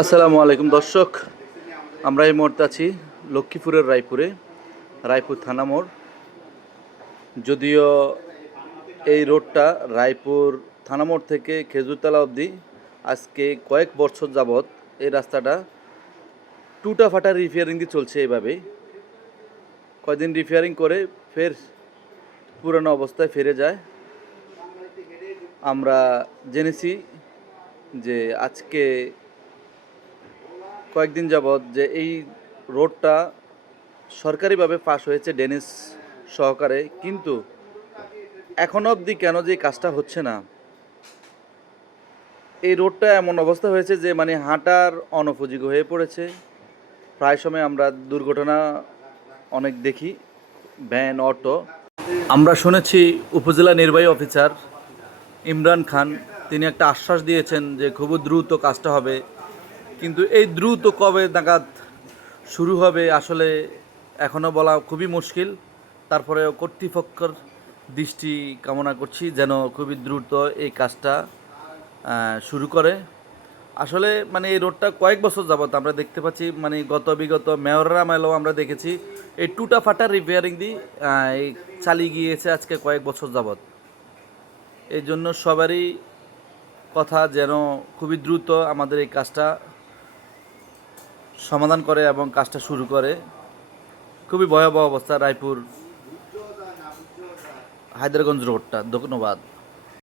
আসসালামু আলাইকুম, দর্শক। আমরা এই মুহূর্তে আছি লক্ষ্মীপুরের রায়পুরে, রায়পুর থানা মোড়। যদিও এই রোডটা রায়পুর থানা মোড় থেকে খেজুরতলা অবধি আজকে কয়েক বছর যাবৎ এই রাস্তাটা টুটা ফাটা রিপেয়ারিং দিয়ে চলছে এইভাবেই কয়দিন রিপেয়ারিং করে ফের পুরনো অবস্থায় ফিরে যায়। আমরা জেনেছি যে আজকে কয়েকদিন যাবৎ যে এই রোডটা সরকারিভাবে পাশ হয়েছে ডেনিস সহকারে, কিন্তু এখন অবধি কেন যে কাজটা হচ্ছে না? এই রোডটা এমন অবস্থা হয়েছে যে মানে হাঁটার অনুপযোগী হয়ে পড়েছে। প্রায় সময় আমরা দুর্ঘটনা অনেক দেখি, ভ্যান, অটো। আমরা শুনেছি উপজেলা নির্বাহী অফিসার ইমরান খান, তিনি একটা আশ্বাস দিয়েছেন যে খুব দ্রুত কাজটা হবে। কিন্তু এই দ্রুত কবে নাগাদ শুরু হবে আসলে এখনও বলা খুবই মুশকিল। তারপরে কর্তৃপক্ষের দৃষ্টি কামনা করছি যেন খুবই দ্রুত এই কাজটা শুরু করে। আসলে মানে এই রোডটা কয়েক বছর যাবত আমরা দেখতে পাচ্ছি মানে গত বিগত মেয়ররা মেলেও আমরা দেখেছি, এই টুটা ফাটা রিপেয়ারিং দিয়ে এই চালিয়ে গিয়েছে আজকে কয়েক বছর যাবত। এই জন্য সবারই কথা যেন খুবই দ্রুত আমাদের এই কাজটা সমাধান করে এবং কাজটা শুরু করে। খুবই ভয়াবহ অবস্থা রায়পুর হায়দ্রাগঞ্জ রোডটা। ধন্যবাদ।